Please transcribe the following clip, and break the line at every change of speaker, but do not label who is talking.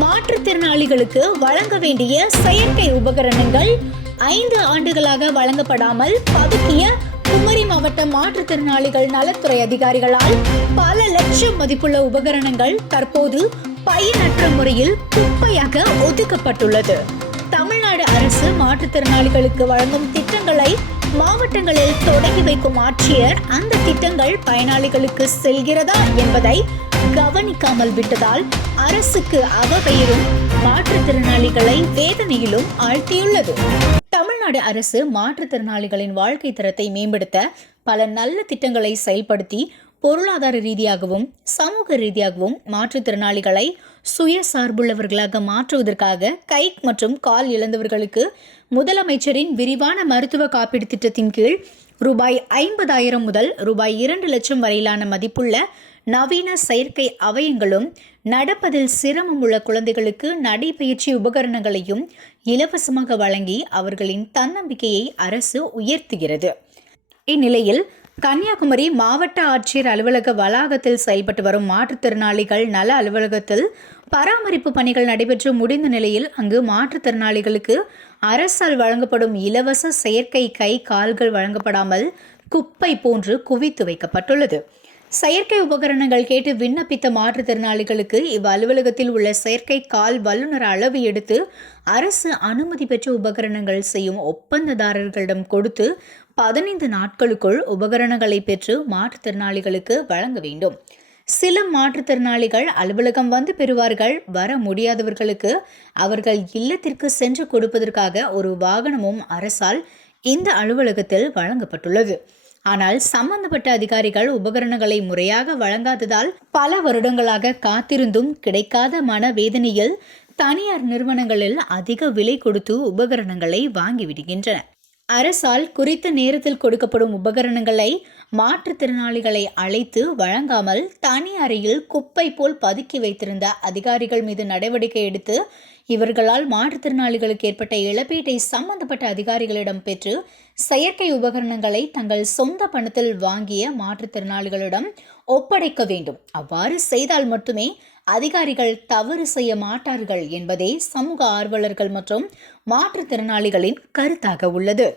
மாற்றுத்திறனாளிகளுக்கு வழங்க வேண்டிய செயற்கை உபகரணங்கள் ஐந்து ஆண்டுகளாக வழங்கப்படாமல் பதுக்கிய குமரி மாவட்ட மாற்றுத்திறனாளிகள் நலத்துறை அதிகாரிகளால் பல லட்சம் மதிப்புள்ள உபகரணங்கள் தற்போது பயனற்ற முறையில் குப்பையாக ஒதுக்கப்பட்டுள்ளது. தமிழ்நாடு அரசு மாற்றுத்திறனாளிகளுக்கு வழங்கும் திட்டங்களை மாவட்டங்களில் தொடங்கி வைக்கும் ஆட்சியர் அந்த திட்டங்கள் பயனாளிகளுக்கு செல்கிறதா என்பதை கவனிக்காமல் விட்டதால் அரசுக்கு அவபெயரும் மாற்றுத்திறனாளிகளை வேதனையிலும் ஆழ்த்தியுள்ளது. தமிழ்நாடு அரசு மாற்றுத்திறனாளிகளின் வாழ்க்கை தரத்தை மேம்படுத்த பல நல்ல திட்டங்களை செயல்படுத்தி பொருளாதார ரீதியாகவும் சமூக ரீதியாகவும் மாற்றுத்திறனாளிகளை சுயசார்புள்ளவர்களாக மாற்றுவதற்காக கை மற்றும் கால் இழந்தவர்களுக்கு முதலமைச்சரின் விரிவான மருத்துவ காப்பீடு திட்டத்தின் கீழ் ரூபாய் ஐம்பதாயிரம் முதல் ரூபாய் இரண்டு லட்சம் வரையிலான மதிப்புள்ள நவீன செயற்கை அவயங்களும் நடப்பதில் சிரமம் உள்ள குழந்தைகளுக்கு நடைபயிற்சி உபகரணங்களையும் இலவசமாக வழங்கி அவர்களின் தன்னம்பிக்கையை அரசு உயர்த்துகிறது. இந்நிலையில் கன்னியாகுமரி மாவட்ட ஆட்சியர் அலுவலக வளாகத்தில் செயல்பட்டு வரும் மாற்றுத்திறனாளிகள் நல அலுவலகத்தில் பராமரிப்பு பணிகள் நடைபெற்று முடிந்த நிலையில் அங்கு மாற்றுத்திறனாளிகளுக்கு அரசால் வழங்கப்படும் இலவச செயற்கை கை கால்கள் வழங்கப்படாமல் குப்பை போன்று குவித்து வைக்கப்பட்டுள்ளது. செயற்கை உபகரணங்கள் கேட்டு விண்ணப்பித்த மாற்றுத்திறனாளிகளுக்கு இவ் அலுவலகத்தில் உள்ள செயற்கை கால் வல்லுநர் அளவு எடுத்து அரசு அனுமதி பெற்ற உபகரணங்கள் செய்யும் ஒப்பந்ததாரர்களிடம் கொடுத்து பதினைந்து நாட்களுக்குள் உபகரணங்களை பெற்று மாற்றுத்திறனாளிகளுக்கு வழங்க வேண்டும். சில மாற்றுத்திறனாளிகள் அலுவலகம் வந்து பெறுவார்கள். வர முடியாதவர்களுக்கு அவர்கள் இல்லத்திற்கு சென்று கொடுப்பதற்காக ஒரு வாகனமும் அரசால் இந்த அலுவலகத்தில் வழங்கப்பட்டுள்ளது. ஆனால் சம்பந்தப்பட்ட அதிகாரிகள் உபகரணங்களை முறையாக வழங்காததால் பல வருடங்களாக காத்திருந்தும் கிடைக்காத மனவேதனையில் தனியார் நிறுவனங்களில் அதிக விலை கொடுத்து உபகரணங்களை வாங்கிவிடுகின்றன அரசால் குறித்த நேரத்தில் கொடுக்கப்படும் உபகரணங்களை மாற்றுத்திறனாளிகளை அழைத்து வழங்காமல் தனி அறையில் குப்பை போல் பதுக்கி வைத்திருந்த அதிகாரிகள் மீது நடவடிக்கை எடுத்து இவர்களால் மாற்றுத்திறனாளிகளுக்கு ஏற்பட்ட இழப்பீட்டை சம்பந்தப்பட்ட அதிகாரிகளிடம் பெற்று செயற்கை உபகரணங்களை தங்கள் சொந்த பணத்தில் வாங்கிய மாற்றுத்திறனாளிகளிடம் ஒப்படைக்க வேண்டும். அவ்வாறு செய்தால் மட்டுமே அதிகாரிகள் தவறு செய்ய மாட்டார்கள் என்பதே சமூக ஆர்வலர்கள் மற்றும் மாற்றுத்திறனாளிகளின் கருத்தாக உள்ளது.